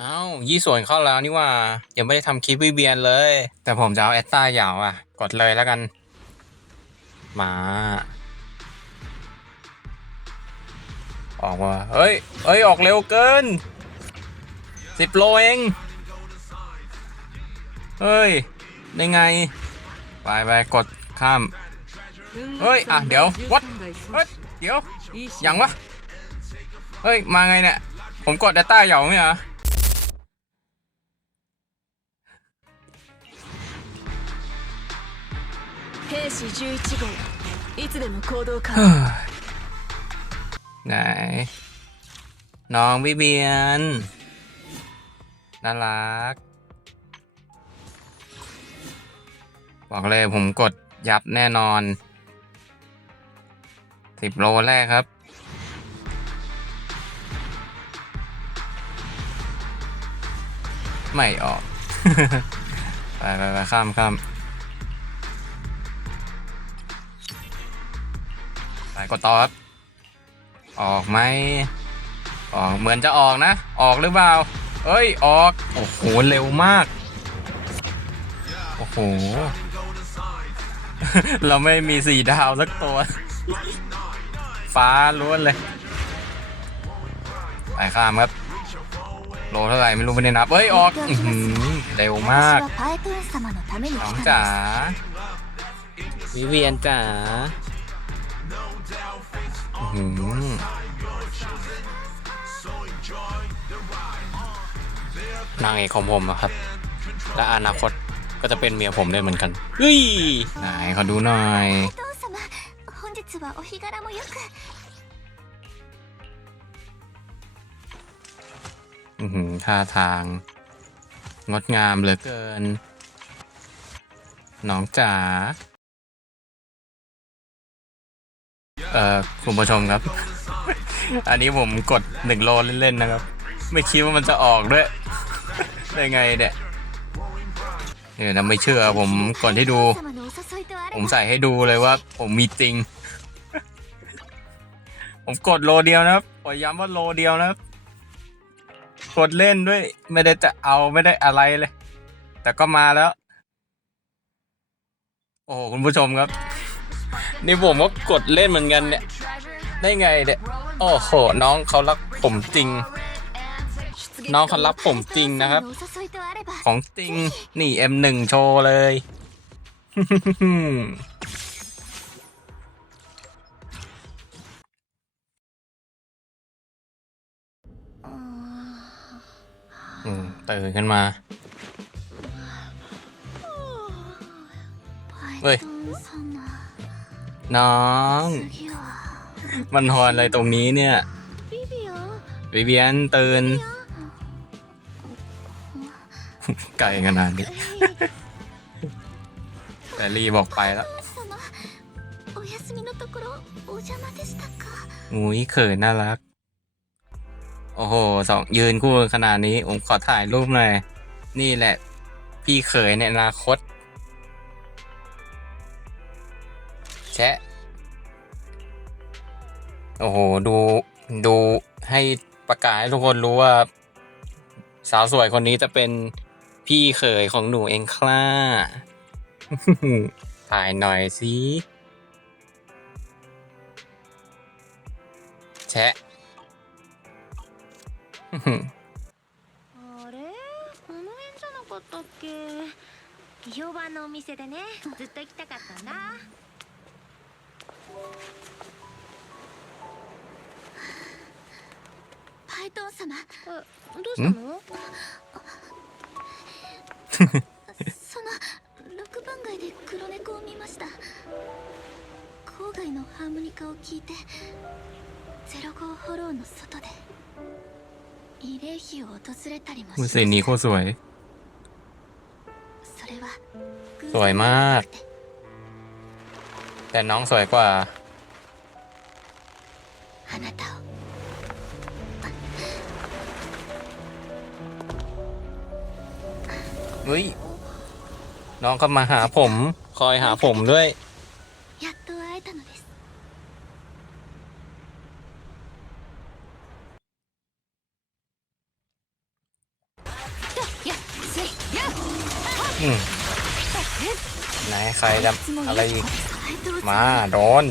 เอ้ายี่ส่วนเข้าแล้วนี่ว่า ยังไม่ได้ทำคลิปวิเบียนเลย แต่ผมจะเอาแอตตาหยาวอะ กดเลยแล้วกัน มา ออกมาเฮ้ยเฮ้ย ออกเร็วเกินสิบโลเอง เฮ้ย ได้ไง ไปไปกดข้าม เฮ้ย อะ เดี๋ยว what เฮ้ย เดี๋ยว ยังวะ เฮ้ย มาไงเนี่ย ผมกด Data เหยาไหมเห 兵士11号いつでも行動可 เฮ้ 能 ยไหน น้องวิเบียน น่ารัก บอกเลยผมกดยับแน่นอน สิบโลแรกครับ ไม่ออก ไปไปไปข้ามข้าม กดต่อครับ ออกไหมออกเหมือนจะออกนะ ออกหรือเปล่า เอ้ย ออก โอ้โห เร็วมาก โอ้โห เราไม่มีสี่ดาวสักตัว ฟ้าล้วนเลย ไปข้ามครับ โลเท่าไหร่ไม่รู้ไม่ได้นับเอ้ย ออกเร็วมากน้องจ๋าวิเวียนจ๋า นางเอกของผมนะครับ และอนาคตก็จะเป็นเมียผมได้เหมือนกันเฮ้ยไหนขอดูหน่อยท่าทาง งดงามเหลือเกิน น้องจ๋า เอ่อคุณผู้ชมครับ อันนี้ผมกดหนึ่งโลเล่นๆนะครับ ไม่คิดว่ามันจะออกด้วย ได้ไงเนี่ยเนี่ยนะไม่เชื่อผมก่อนที่ดู ผมใส่ให้ดูเลยว่า ผมมีจริง ผมกดโลเดียวนะครับขอย้ำว่าโลเดียวนะครับ กดเล่นด้วย ไม่ได้จะเอาไม่ได้อะไรเลย แต่ก็มาแล้ว โอ้คุณผู้ชมครับ นี่ผมก็กดเล่นเหมือนกันเนี่ย ได้ไงเดะโอ้โห น้องเขารักผมจริง น้องเขารับผมจริงนะครับ ของจริง นี่เอ็มหนึ่งโชว์เลย อืมตื่นขึ้นมา เฮ้ย น้อง มันหอนอะไรตรงนี้เนี่ยวิเวียนตื่นไกลขนาดนี้แต่รีบอกไปแล้วอุ้ยเขินน่ารัก โอ้โหสองยืนคู่ขนาดนี้ ผมขอถ่ายรูปหน่อย นี่แหละ พี่เขยในอนาคต ชะ โอ้โห ดู ดูให้ประกาศให้ทุกคนรู้ว่า สาวสวยคนนี้จะเป็นพี่เขยของหนูเองค่ะ ถ่ายหน่อยสิ แชะ あれこの辺じゃなかったっけ評判のお店でねずっと行きたかったんだ イトン様どうしたのその六番街で黒猫を見ました郊外のハーモニカを聞いてゼロ号ホローの外で慰霊碑を訪れたりもし มื ま อ し สีนี้โคตรสวย それはสวยมาก แต่น้องสวยกว่า あなた เฮ้ย น้องก็มาหาผม คอยหาผมด้วย อืมไหนใครดำอะไรอีก มาโดน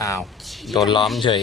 อ้าว โดนล้อมเฉย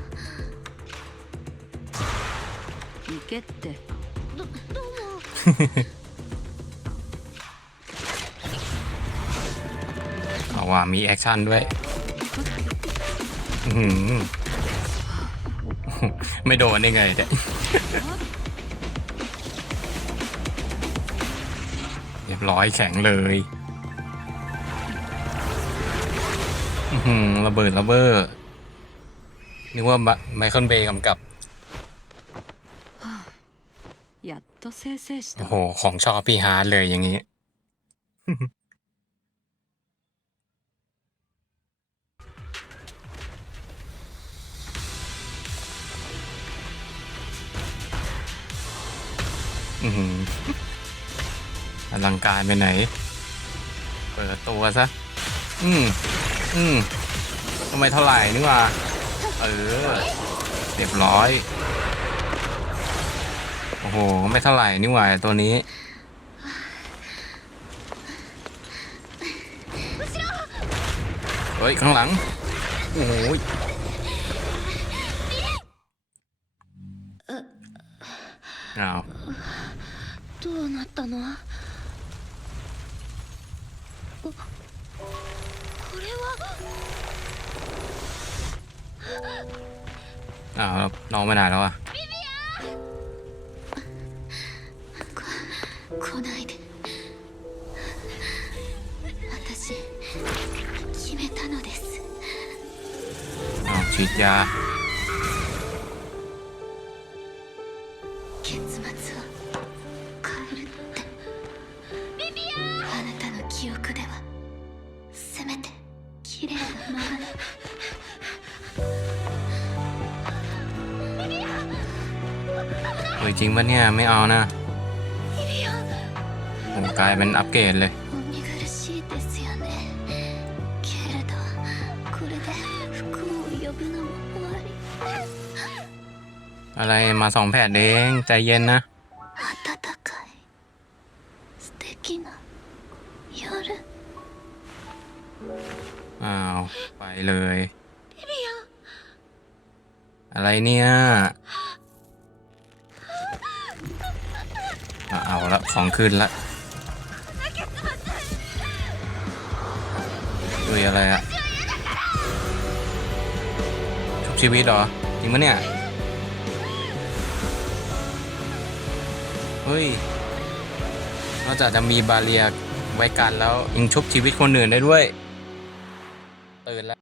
行け行けってどどうもๆเอาว่ามีแอคชั่นด้วยอื้อหือ ไม่โดนได้ไงเนี่ย เรียบร้อยแข็งเลยอื้อหือระเบิดระเบ้อนึกว่าไมเคิลเบย์กำกับ โอ้โห ของชอบพี่ฮาร์ดเลยอย่างนี้ อือหือลังการไปไหน เปิดตัวซะ อืม อืมทำไมเท่าไหร่นี่ว่า เออ เรียบร้อย โอ้โห ไม่เท่าไหร่นี่หว่าตัวนี้ เฮ้ย ข้างหลัง โอ้โหยอ้าว どうなったのここれは อ้าวแล้วน้องไปไหนแล้วอ่ะ 来ないで私決めたのです อ้าวฉีดยา 結末を変えるってビビアあなたの記憶ではせめて綺麗なままで เฮ้ยจริงปะเนี่ย ไม่เอานะ ビビア หกลายเป็นอัปเกรดเลย อะไรมาสองแผดเอง ใจเย็นนะอ้าว ไปเลย อะไรเนี่ยเอาละของขึ้นละุยอะไรอะชุบชีวิตเหรอ จริงปะเนี่ย เฮ้ย นอกจากจะมีบาเรียไว้กันแล้ว ยังชุบชีวิตคนอื่นได้ด้วย ตื่นแล้ว